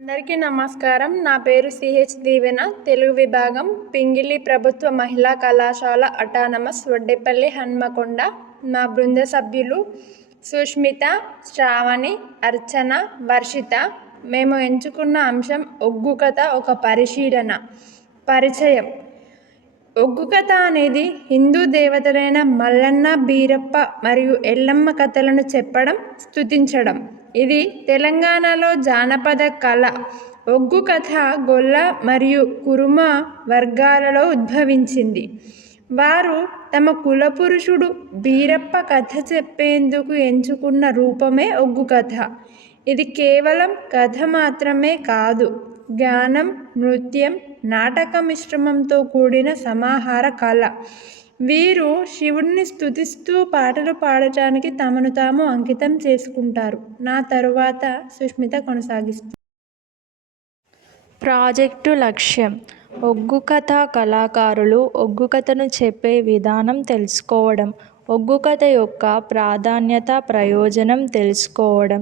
అందరికీ నమస్కారం. నా పేరు సిహెచ్ దీవెన. తెలుగు విభాగం, పింగిలి ప్రభుత్వ మహిళా కళాశాల అటానమస్, వడ్డేపల్లి, హన్మకొండ. మా బృంద సభ్యులు సుష్మిత, శ్రావణి, అర్చన, వర్షిత. మేము ఎంచుకున్న అంశం ఒగ్గు కథ, ఒక పరిచయం. ఒగ్గు కథ అనేది హిందూ దేవతలైన మల్లన్న, బీరప్ప మరియు ఎల్లమ్మ కథలను చెప్పడం, స్తుతించడం. ఇది తెలంగాణలో జానపద కళ. ఒగ్గు కథ గొల్ల మరియు కురుమ వర్గాలలో ఉద్భవించింది. వారు తమ కులపురుషుడు బీరప్ప కథ చెప్పేందుకు ఎంచుకున్న రూపమే ఒగ్గు కథ. ఇది కేవలం కథ మాత్రమే కాదు, గానం, నృత్యం, నాటక మిశ్రమంతో కూడిన సమాహార కళ. వీరు శివుడిని స్తుతిస్తూ పాటలు పాడటానికి తమను తాము అంకితం చేసుకుంటారు. నా తరువాత సుష్మిత కొనసాగిస్తుంది. ప్రాజెక్టు లక్ష్యం: ఒగ్గు కథ కళాకారులు ఒగ్గు కథను చెప్పే విధానం తెలుసుకోవడం, ఒగ్గు కథ యొక్క ప్రాధాన్యత, ప్రయోజనం తెలుసుకోవడం,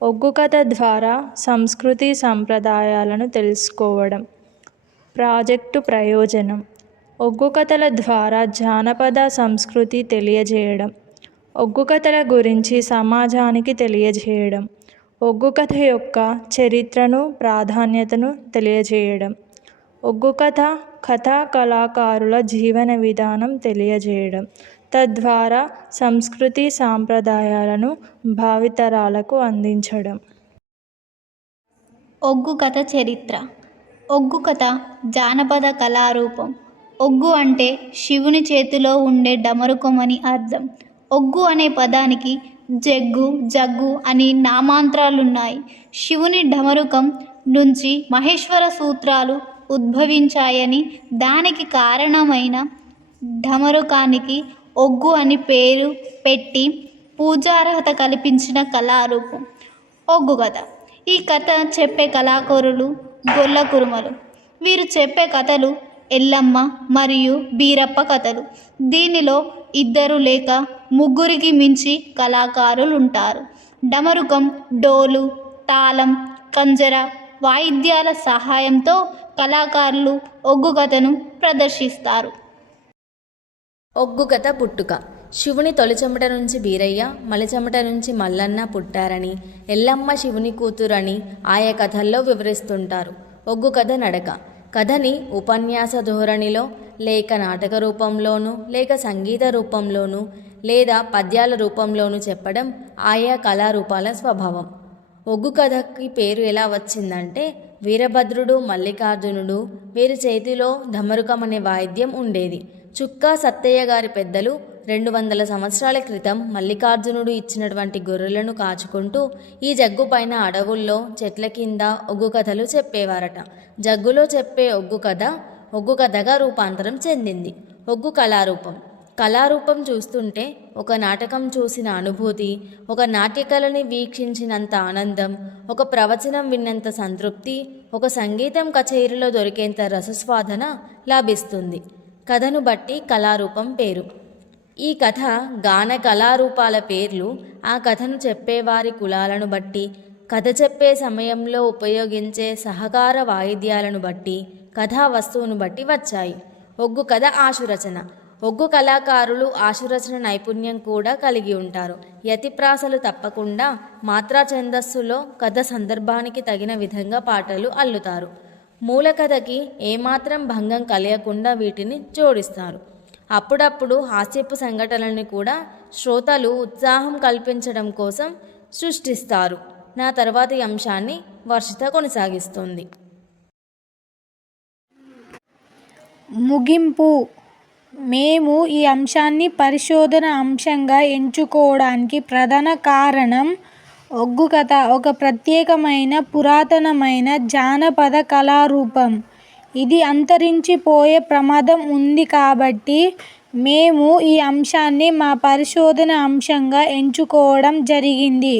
ఒగ్గు కథ ద్వారా సంస్కృతి సంప్రదాయాలను తెలుసుకోవడం. ప్రాజెక్టు ప్రయోజనం: ఒగ్గు కథల ద్వారా జానపద సంస్కృతి తెలియజేయడం, ఒగ్గు కథల గురించి సమాజానికి తెలియజేయడం, ఒగ్గు కథ యొక్క చరిత్రను, ప్రాధాన్యతను తెలియజేయడం, ఒగ్గు కథ కథా కళాకారుల జీవన విధానం తెలియజేయడం, తద్వారా సంస్కృతి సాంప్రదాయాలను భావితరాలకు అందించడం. ఒగ్గు కథ చరిత్ర. ఒగ్గు కథ జానపద కళారూపం. ఒగ్గు అంటే శివుని చేతిలో ఉండే డమరుకమని అర్థం. ఒగ్గు అనే పదానికి జగ్గు, జగ్గు అని నామాంతరాలున్నాయి. శివుని డమరుకం నుంచి మహేశ్వర సూత్రాలు ఉద్భవించాయని, దానికి కారణమైన డమరుకానికి ఒగ్గు అని పేరు పెట్టి పూజార్హత కల్పించిన కళారూపం ఒగ్గు కథ. ఈ కథ చెప్పే కళాకారులు గొల్ల కురుమలు. వీరు చెప్పే కథలు ఎల్లమ్మ మరియు బీరప్ప కథలు. దీనిలో 2 లేక 3కి మించి కళాకారులు ఉంటారు. డమరుకం, డోలు, తాళం, కంజర వాయిద్యాల సహాయంతో కళాకారులు ఒగ్గు కథను ప్రదర్శిస్తారు. ఒగ్గు కథ పుట్టుక: శివుని తొలి చెమట నుంచి బీరయ్య, మలి చెమట నుంచి మల్లన్న పుట్టారని, ఎల్లమ్మ శివుని కూతురని ఆయా కథల్లో వివరిస్తుంటారు. ఒగ్గు కథ నడక: కథని ఉపన్యాస ధోరణిలో, లేక నాటక రూపంలోనూ, లేక సంగీత రూపంలోనూ, లేదా పద్యాల రూపంలోనూ చెప్పడం ఆయా కళారూపాల స్వభావం. ఒగ్గు కథకి పేరు ఎలా వచ్చిందంటే, వీరభద్రుడు, మల్లికార్జునుడు వీరి చేతిలో ధమరుకం అనే వాయిద్యం ఉండేది. చుక్కా సత్తయ్య గారి పెద్దలు 200 సంవత్సరాల క్రితం మల్లికార్జునుడు ఇచ్చినటువంటి గొర్రెలను కాచుకుంటూ ఈ జగ్గు పైన అడవుల్లో చెట్ల కింద ఒగ్గు కథలు చెప్పేవారట. జగ్గులో చెప్పే ఒగ్గు కథ ఒగ్గు కథగా రూపాంతరం చెందింది. ఒగ్గు కళారూపం చూస్తుంటే ఒక నాటకం చూసిన అనుభూతి, ఒక నాట్యకళని వీక్షించినంత ఆనందం, ఒక ప్రవచనం విన్నంత సంతృప్తి, ఒక సంగీతం కచేరీలో దొరికేంత రసస్వాదన లభిస్తుంది. కథను బట్టి కళారూపం పేరు. ఈ కథ గాన కళారూపాల పేర్లు ఆ కథను చెప్పేవారి కులాలను బట్టి, కథ చెప్పే సమయంలో ఉపయోగించే సహకార వాయిద్యాలను బట్టి, కథా వస్తువును బట్టి వచ్చాయి. ఒగ్గు కథ ఆశురచన: ఒగ్గు కళాకారులు ఆశురచన నైపుణ్యం కూడా కలిగి ఉంటారు. యతిప్రాసలు తప్పకుండా మాత్రా ఛందస్సులో కథ సందర్భానికి తగిన విధంగా పాటలు అల్లుతారు. మూల కథకి ఏమాత్రం భంగం కలగకుండా వీటిని జోడిస్తారు. అప్పుడప్పుడు హాస్యపు సంఘటనల్ని కూడా శ్రోతలు ఉత్సాహం కల్పించడం కోసం సృష్టిస్తారు. నా తర్వాతి అంశాన్ని వర్షిత కొనసాగిస్తుంది. ముగింపు: మేము ఈ అంశాన్ని పరిశోధన అంశంగా ఎంచుకోవడానికి ప్రధాన కారణం, ఒగ్గు కథ ఒక ప్రత్యేకమైన పురాతనమైన జానపద కళారూపం. ఇది అంతరించిపోయే ప్రమాదం ఉంది కాబట్టి మేము ఈ అంశాన్ని మా పరిశోధన అంశంగా ఎంచుకోవడం జరిగింది.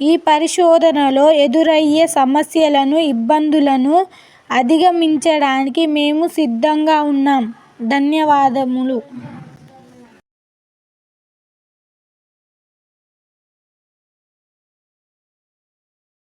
ఈ పరిశోధనలో ఎదురయ్యే సమస్యలను, ఇబ్బందులను అధిగమించడానికి మేము సిద్ధంగా ఉన్నాం. ధన్యవాదములు.